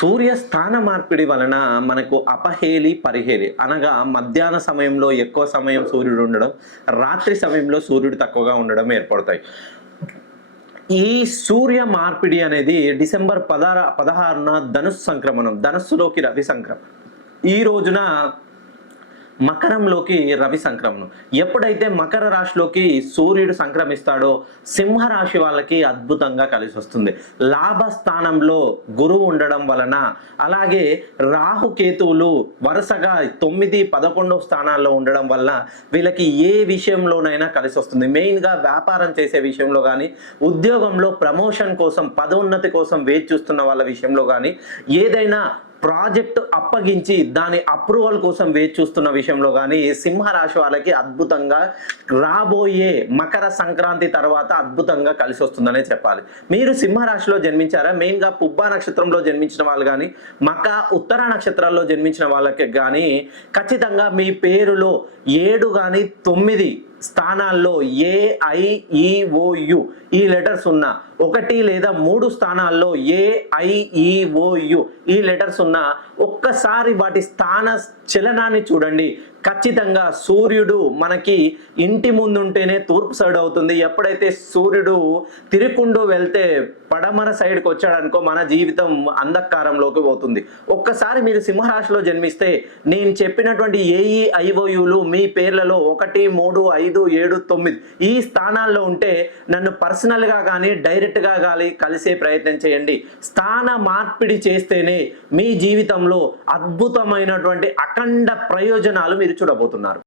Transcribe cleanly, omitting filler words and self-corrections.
సూర్య స్థాన మార్పిడి వలన మనకు అపహేలి, పరిహేలి అనగా మధ్యాహ్న సమయంలో ఎక్కువ సమయం సూర్యుడు ఉండడం, రాత్రి సమయంలో సూర్యుడు తక్కువగా ఉండడం ఏర్పడతాయి. ఈ సూర్య మార్పిడి అనేది డిసెంబర్ 16న ధనుస్సు సంక్రమణం, ధనస్సులోకి రవి సంక్రమణం. ఈ రోజున మకరంలోకి రవి సంక్రమణం. ఎప్పుడైతే మకర రాశిలోకి సూర్యుడు సంక్రమిస్తాడో సింహరాశి వాళ్ళకి అద్భుతంగా కలిసి వస్తుంది. లాభస్థానంలో గురువు ఉండడం వలన, అలాగే రాహుకేతువులు వరుసగా 9, 11 స్థానాల్లో ఉండడం వల్ల వీళ్ళకి ఏ విషయంలోనైనా కలిసి వస్తుంది. మెయిన్గా వ్యాపారం చేసే విషయంలో కానీ, ఉద్యోగంలో ప్రమోషన్ కోసం, పదోన్నతి కోసం వేచి చూస్తున్న వాళ్ళ విషయంలో కానీ, ఏదైనా ప్రాజెక్టు అప్పగించి దాని అప్రూవల్ కోసం వేచి చూస్తున్న విషయంలో కానీ సింహరాశి వాళ్ళకి అద్భుతంగా రాబోయే మకర సంక్రాంతి తర్వాత అద్భుతంగా కలిసి వస్తుందనే చెప్పాలి. మీరు సింహరాశిలో జన్మించారా? మెయిన్గా పుబ్బా నక్షత్రంలో జన్మించిన వాళ్ళు కానీ, ఉత్తర నక్షత్రాల్లో జన్మించిన వాళ్ళకి కానీ ఖచ్చితంగా మీ పేరులో 7 కానీ 9 స్థానాల్లో AIEOU ఈ లెటర్స్ ఉన్న 1 లేదా 3 స్థానాల్లో AIEOU ఈ లెటర్స్ ఉన్న ఒక్కసారి వాటి స్థాన చలనాన్ని చూడండి. ఖచ్చితంగా సూర్యుడు మనకి ఇంటి ముందుంటేనే తూర్పు సైడ్ అవుతుంది. ఎప్పుడైతే సూర్యుడు తిరుక్కుంటూ వెళ్తే పడమర సైడ్కి వచ్చాడనుకో మన జీవితం అంధకారంలోకి పోతుంది. ఒక్కసారి మీరు సింహరాశిలో జన్మిస్తే నేను చెప్పినటువంటి AEIOUలు మీ పేర్లలో 1, 3, 5, 7, 9 ఈ స్థానాల్లో ఉంటే నన్ను పర్సనల్గా కానీ డైరెక్ట్గా కానీ కలిసే ప్రయత్నం చేయండి. స్థాన మార్పిడి చేస్తేనే మీ జీవితంలో అద్భుతమైనటువంటి అఖండ ప్రయోజనాలు మీరు చూడబోతున్నారు.